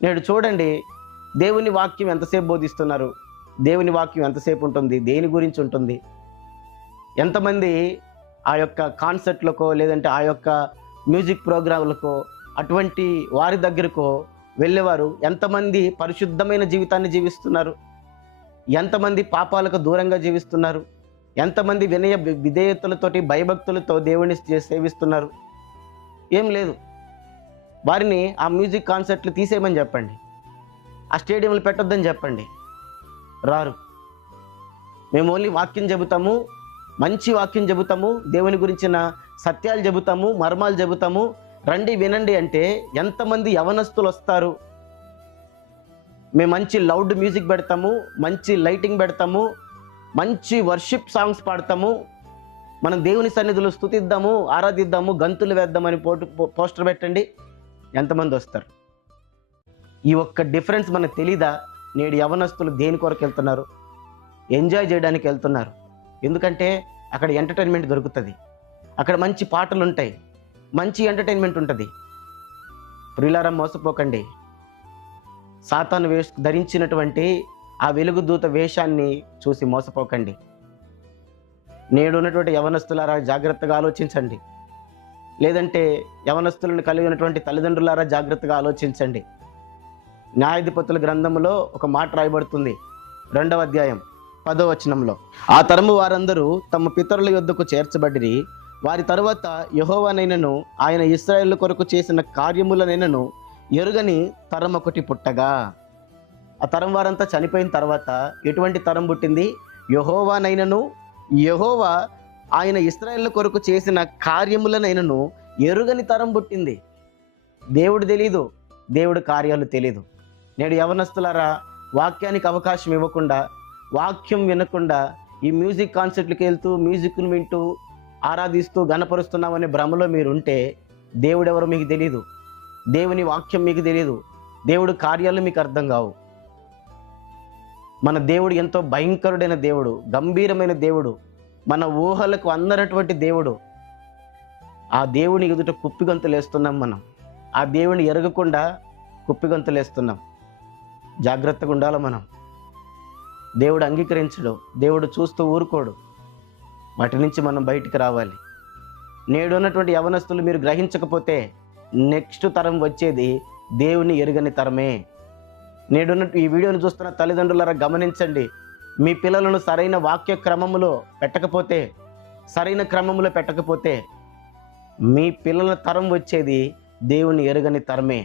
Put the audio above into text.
నేడు చూడండి, దేవుని వాక్యం ఎంతసేపు బోధిస్తున్నారు? దేవుని వాక్యం ఎంతసేపు ఉంటుంది? దేని గురించి ఉంటుంది? ఎంతమంది ఆ యొక్క కాన్సర్ట్‌లకో, లేదంటే ఆ యొక్క మ్యూజిక్ ప్రోగ్రామ్‌లకో, అటువంటి వారి దగ్గరకో వెళ్ళేవారు ఎంతమంది పరిశుద్ధమైన జీవితాన్ని జీవిస్తున్నారు? ఎంతమంది పాపాలకు దూరంగా జీవిస్తున్నారు? ఎంతమంది విధేయతలతోటి, భయభక్తులతో దేవుడిని సేవిస్తున్నారు? ఏం లేదు. వారిని ఆ మ్యూజిక్ కాన్సర్ట్‌లు తీసేయమని చెప్పండి. ఆ స్టేడియంలు పెట్టొద్దని చెప్పండి. రారు. మేము ఓన్లీ వాక్యం చెబుతాము, మంచి వాక్యం చెబుతాము, దేవుని గురించిన సత్యాలు చెబుతాము, మర్మాలు చెబుతాము, రండి వినండి అంటే ఎంతమంది యవనస్తులు వస్తారు? మేము మంచి లౌడ్ మ్యూజిక్ పెడతాము, మంచి లైటింగ్ పెడతాము, మంచి వర్షిప్ సాంగ్స్ పాడతాము, మనం దేవుని సన్నిధిలో స్తుతిద్దాము, ఆరాధిద్దాము, గంతులు వేద్దామని పోస్టర్ పెట్టండి, ఎంతమంది వస్తారు? ఈ ఒక్క డిఫరెన్స్ మనకు తెలీదా? నేడు యవనస్తులు దేని కొరకు వెళ్తున్నారు? ఎంజాయ్ చేయడానికి వెళ్తున్నారు. ఎందుకంటే అక్కడ ఎంటర్టైన్మెంట్ దొరుకుతుంది, అక్కడ మంచి పాటలు ఉంటాయి, మంచి ఎంటర్టైన్మెంట్ ఉంటుంది. ప్రియులారా, మోసపోకండి. సాతాను ధరించినటువంటి ఆ వెలుగుదూత వేషాన్ని చూసి మోసపోకండి. నేడు ఉన్నటువంటి యవనస్తులారా జాగ్రత్తగా ఆలోచించండి. లేదంటే యవనస్తులను కలిగినటువంటి తల్లిదండ్రులారా జాగ్రత్తగా ఆలోచించండి. న్యాయాధిపతుల గ్రంథంలో ఒక మాట రాయబడుతుంది, 2వ అధ్యాయం 10వ వచనంలో, ఆ తరము వారందరూ తమ పితరుల యొద్దకు చేర్చబడిరి. వారి తరువాత యెహోవానైనను ఆయన ఇశ్రాయేలు కొరకు చేసిన కార్యములనైనను ఎరుగని తరం ఒకటి పుట్టగా. ఆ తరం వారంతా చనిపోయిన తర్వాత ఎటువంటి తరం పుట్టింది? యెహోవానైనను, యెహోవా ఆయన ఇశ్రాయేలు కొరకు చేసిన కార్యములనైనను ఎరుగని తరం పుట్టింది. దేవుడు తెలీదు, దేవుడు కార్యాలు తెలీదు. నేడు యవనస్తులారా, వాక్యానికి అవకాశం ఇవ్వకుండా, వాక్యం వినకుండా ఈ మ్యూజిక్ కాన్సర్ట్లకు వెళ్తూ, మ్యూజిక్ను వింటూ, ఆరాధిస్తూ, గణపరుస్తున్నామనే భ్రమలో మీరుంటే దేవుడు ఎవరో మీకు తెలీదు, దేవుని వాక్యం మీకు తెలీదు, దేవుడు కార్యాలు మీకు అర్థం కావు. మన దేవుడు ఎంతో భయంకరుడైన దేవుడు, గంభీరమైన దేవుడు, మన ఊహలకు అందనటువంటి దేవుడు. ఆ దేవుని ఎదుట కుప్పిగంతులేస్తున్నాం మనం. ఆ దేవుని ఎరగకుండా కుప్పిగంతులేస్తున్నాం. జాగ్రత్తగా ఉండాలి మనం. దేవుడు అంగీకరించడు, దేవుడు చూస్తూ ఊరుకోడు. వాటి నుంచి మనం బయటికి రావాలి. నేడు ఉన్నటువంటి యవనస్తులు మీరు గ్రహించకపోతే నెక్స్ట్ తరం వచ్చేది దేవుని ఎరుగని తరమే. నేడున్న ఈ వీడియోను చూస్తున్న తల్లిదండ్రులారా గమనించండి. మీ పిల్లలను సరైన వాక్య క్రమములో పెట్టకపోతే, సరైన క్రమములో పెట్టకపోతే మీ పిల్లల తరం వచ్చేది దేవుని ఎరుగని తరమే.